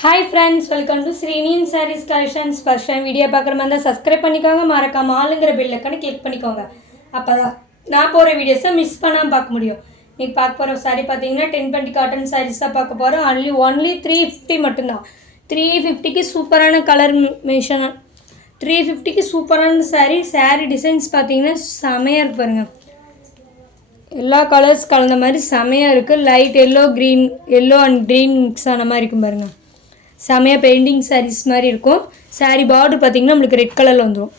Hi friends, welcome to Srinian Sarees Collections. First time video பார்க்குற மாதிரி subscribe பண்ணிக்கோங்க, மறக்காம ஆளுங்கிற பெல் ஐகானை கிளிக் பண்ணிக்கோங்க. அப்பதான் நான் போற வீடியோஸை மிஸ் பண்ணாம பார்க்க முடியும். நீங்க பார்க்க போற saree பாத்தீங்கன்னா 1020 காட்டன் sarees தான் பார்க்க போறோம். only 350 மட்டும்தான். 350 க்கு சூப்பரான கலர் மேஷன் 350 க்கு சூப்பரான saree டிசைன்ஸ் பாத்தீங்கன்னா செமையா இருக்கு பாருங்க. எல்லா கலர்ஸ் கலந்த மாதிரி செமையா இருக்கு. Light yellow and green mix ஆன மாதிரி இருக்கும் பாருங்க. செமையாக பெயிண்டிங் சாரீஸ் மாதிரி இருக்கும். சாரீ பார்டர் பார்த்திங்கன்னா நம்மளுக்கு ரெட் கலரில் வந்துடும்.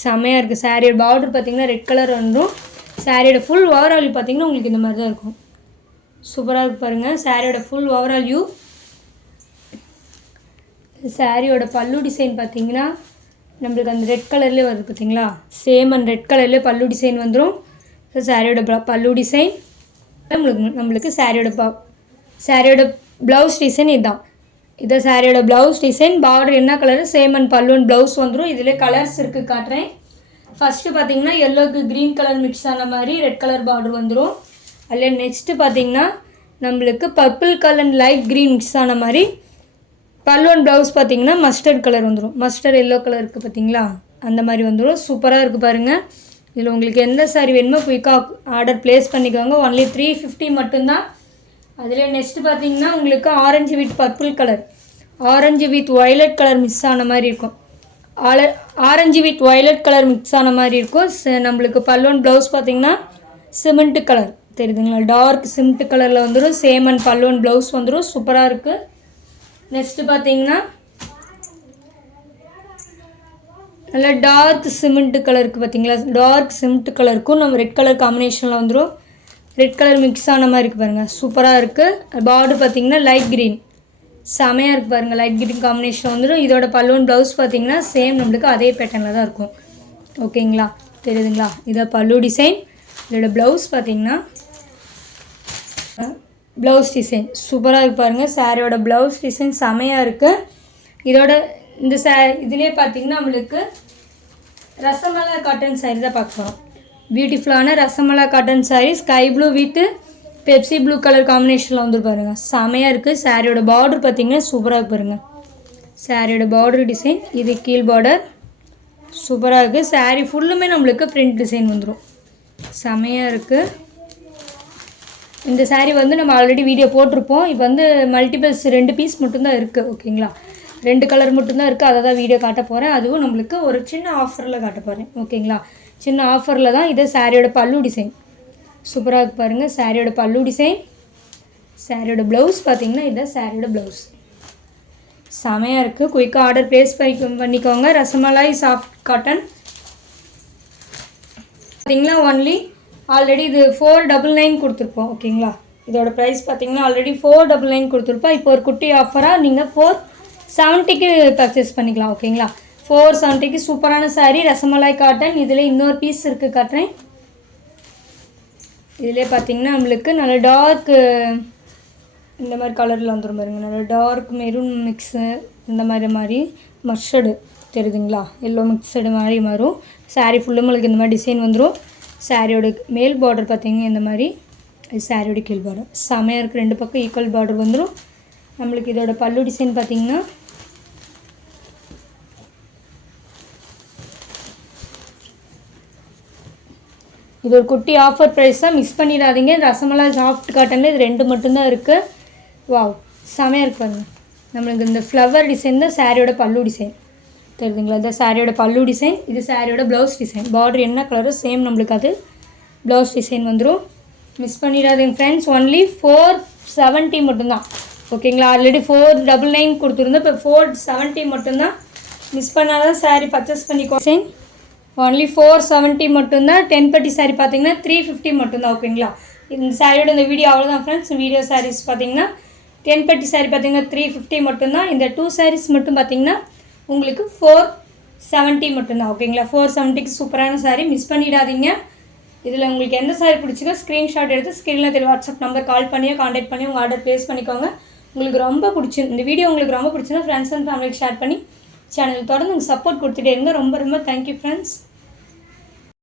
செமையாக இருக்குது. சாரியோட பார்டர் பார்த்திங்கன்னா ரெட் கலர் வந்துடும். சாரியோட ஃபுல் ஓவரால் வியூ பார்த்திங்கன்னா உங்களுக்கு இந்த மாதிரி தான் இருக்கும். சூப்பராக இருக்குது பாருங்கள். சாரியோட ஃபுல் ஓவரால் வியூ. சாரியோட பல்லு டிசைன் பார்த்திங்கன்னா நம்மளுக்கு அந்த ரெட் கலர்லேயே வருது பார்த்திங்களா, சேம் அந்த ரெட் கலர்லேயே பல்லு டிசைன் வந்துடும். சாரியோட பல்லு டிசைன் நம்மளுக்கு சாரியோட ப்ளவுஸ் டிசைன் இதுதான். இது சாரியோட ப்ளவுஸ் டிசைன். பார்டர் என்ன கலரு சேம் அண்ட் பல்லுவன் ப்ளவுஸ் வந்துடும். இதில் கலர்ஸ் இருக்குது காட்டுறேன். ஃபஸ்ட்டு பார்த்தீங்கன்னா எல்லோக்கு க்ரீன் கலர் மிக்ஸ் ஆன மாதிரி ரெட் கலர் பார்டர் வந்துடும். அதில் நெக்ஸ்ட்டு பார்த்தீங்கன்னா நம்மளுக்கு purple colour light green mix ஆன மாதிரி பல்லுவன் ப்ளவுஸ் பார்த்தீங்கன்னா மஸ்டர்ட் கலர் வந்துடும். மஸ்டர்ட் எல்லோ கலர் இருக்குது பார்த்தீங்களா, அந்த மாதிரி வந்துடும். சூப்பராக இருக்குது பாருங்கள். இதில் உங்களுக்கு எந்த சாரி வேணுமோ குயிக்காக ஆர்டர் ப்ளேஸ் பண்ணிக்கோங்க. only 350 மட்டும்தான். அதில் நெக்ஸ்ட்டு பார்த்தீங்கன்னா உங்களுக்கு orange with purple colour, orange with violet colour mix ஆன மாதிரி இருக்கும். Orange with violet colour mix ஆன மாதிரி இருக்கும். நம்மளுக்கு பல்லுவன் ப்ளவுஸ் பார்த்தீங்கன்னா சிமெண்ட்டு கலர் தெரியுதுங்களா, டார்க் சிமெண்ட் கலரில் வந்துடும். சேம் அண்ட் பல்லுவன் ப்ளவுஸ் வந்துடும். சூப்பராக இருக்குது. நெக்ஸ்ட்டு பார்த்தீங்கன்னா நல்லா டார்க் சிமெண்ட் கலருக்கு பார்த்தீங்களா, டார்க் சிமெண்ட் கலருக்கும் நம்ம ரெட் கலர் காம்பினேஷனில் வந்துடும். ரெட் கலர் மிக்ஸ் ஆன மாதிரி இருக்குது பாருங்கள். சூப்பராக இருக்குது. பார்டர் பார்த்தீங்கன்னா லைட் க்ரீன் செமையாக இருக்குது பாருங்கள். லைட் க்ரீன் காம்பினேஷன் வந்துடும். இதோட பல்லுவன் ப்ளவுஸ் பார்த்தீங்கன்னா சேம் நம்மளுக்கு அதே பேட்டர்னில் தான் இருக்கும். ஓகேங்களா, தெரியுதுங்களா. இதை பல்லு டிசைன். இதோட ப்ளவுஸ் பார்த்தீங்கன்னா ப்ளவுஸ் டிசைன் சூப்பராக இருக்குது பாருங்கள். சாரியோட ப்ளவுஸ் டிசைன் செமையாக இருக்குது. இதோட இந்த இதுலேயே பார்த்தீங்கன்னா நம்மளுக்கு ரசமலா காட்டன் சாரி தான் பார்க்குறோம். பியூட்டிஃபுல்லான ரசமலா cotton sari sky blue with Pepsi blue colour காம்பினேஷனில் வந்து பாருங்கள். செமையாக இருக்குது. சாரியோட பார்டர் பார்த்திங்கன்னா சூப்பராக இருக்கு பாருங்கள். சாரியோட பார்டர் டிசைன் இது கீழ் பார்டர் சூப்பராக இருக்குது. சாரீ ஃபுல்லுமே நம்மளுக்கு பிரிண்ட் டிசைன் வந்துடும். செமையாக இருக்குது. இந்த சாரீ வந்து நம்ம ஆல்ரெடி வீடியோ போட்டிருப்போம். இப்போ வந்து மல்டிபிள்ஸ் 2 பீஸ் மட்டும்தான் இருக்குது. ஓகேங்களா, 2 கலர் மட்டும்தான் இருக்குது. அதை தான் வீடியோ காட்ட போகிறேன். அதுவும் நம்மளுக்கு ஒரு சின்ன ஆஃபரில் காட்ட போகிறேன். ஓகேங்களா, சின்ன ஆஃபரில் தான். இது சாரியோட பல்லு டிசைன் சூப்பராக இருக்கு பாருங்கள். சாரியோட பல்லு டிசைன். சாரியோட ப்ளவுஸ் பார்த்தீங்கன்னா இதுதான் சாரியோட ப்ளவுஸ். செமையாக இருக்குது. குயிக்காக ஆர்டர் ப்ளேஸ் பண்ணிக்கோங்க. ரசமலாய் சாஃப்ட் காட்டன் பார்த்தீங்கன்னா ஆல்ரெடி இது 499 கொடுத்துருப்போம். ஓகேங்களா, இதோட ப்ரைஸ் பார்த்தீங்கன்னா ஆல்ரெடி 499 கொடுத்துருப்போம். இப்போ ஒரு குட்டி ஆஃபராக நீங்கள் 470க்கு பர்ச்சேஸ் பண்ணிக்கலாம். ஓகேங்களா, 470க்கு சூப்பரான சாரீ ரசமலாய் காட்டன். இதில் இன்னொரு பீஸ் இருக்குது காட்டுறேன். இதிலே பார்த்தீங்கன்னா நம்மளுக்கு நல்ல டார்க் இந்த மாதிரி கலரில் வந்துடும் பாருங்கள். நல்ல டார்க் மெரூன் மிக்ஸு இந்த மாதிரி மர்ஷடு தெரியுதுங்களா, எல்லோ மிக்சடு மாதிரி வரும். சாரீ ஃபுல்லும் உங்களுக்கு இந்த மாதிரி டிசைன் வந்துடும். சாரியோட மேல் பார்டர் பார்த்தீங்கன்னா இந்த மாதிரி, இது சாரியோட கீழ் பார்டர் செமையாக இருக்குது. 2 பக்கம் ஈக்குவல் பார்டர் வந்துடும். நம்மளுக்கு இதோட பல்லு டிசைன் பார்த்தீங்கன்னா இது ஒரு குட்டி ஆஃபர் ப்ரைஸ் தான், மிஸ் பண்ணிடாதீங்க. ரசமலா சாஃப்ட் காட்டனில் இது 2 மட்டும்தான் இருக்குது. வாவ், செமையாக இருக்கு பாருங்க. நம்மளுக்கு இந்த ஃப்ளவர் டிசைன் தான் சாரியோட பல்லு டிசைன் தெரியுதுங்களா. இந்த சாரியோட பல்லு டிசைன். இது சாரியோட ப்ளவுஸ் டிசைன். பார்டர் என்ன கலரோ சேம் நம்மளுக்கு அது ப்ளவுஸ் டிசைன் வந்துடும். மிஸ் பண்ணிடாதீங்க ஃப்ரெண்ட்ஸ். only 470 மட்டும்தான். ஓகேங்களா, ஆல்ரெடி 499 கொடுத்துருந்தோம். இப்போ 470 மட்டும்தான். மிஸ் பண்ணாதான் சாரீ பர்ச்சேஸ் பண்ணிக்கோ. only 470 மட்டும்தான். 1030 சாரீ பார்த்தீங்கன்னா 350 மட்டும்தான். ஓகேங்களா, இந்த சாரியோட இந்த வீடியோ அவ்வளோதான் ஃப்ரெண்ட்ஸ். வீடியோ சாரீஸ் பார்த்தீங்கன்னா 1030 சாரீ பார்த்தீங்கன்னா 350 மட்டும்தான். இந்த 2 சாரீஸ் மட்டும் பார்த்தீங்கன்னா உங்களுக்கு 470 மட்டும்தான். ஓகேங்களா, 470க்கு சூப்பரான சாரீ, மிஸ் பண்ணிடாதீங்க. இதில் உங்களுக்கு எந்த சாரீ பிடிச்சிக்கோ ஸ்க்ரீன்ஷாட் எடுத்து ஸ்க்ரீனில் தெரிய வாட்ஸ்அப் நம்பர் கால் பண்ணியோ கான்டாக்ட் பண்ணி உங்கள் ஆர்டர் ப்ளேஸ் பண்ணிக்கோங்க. உங்களுக்கு ரொம்ப இந்த வீடியோ உங்களுக்கு ரொம்ப பிடிச்சிருந்தா ஃப்ரெண்ட்ஸ் அண்ட் ஃபேமிலிக்கு ஷேர் பண்ணி சேனல் தொடர்ந்து சப்போர்ட் கொடுத்துட்டே இருங்க. ரொம்ப தேங்க்யூ ஃப்ரெண்ட்ஸ்.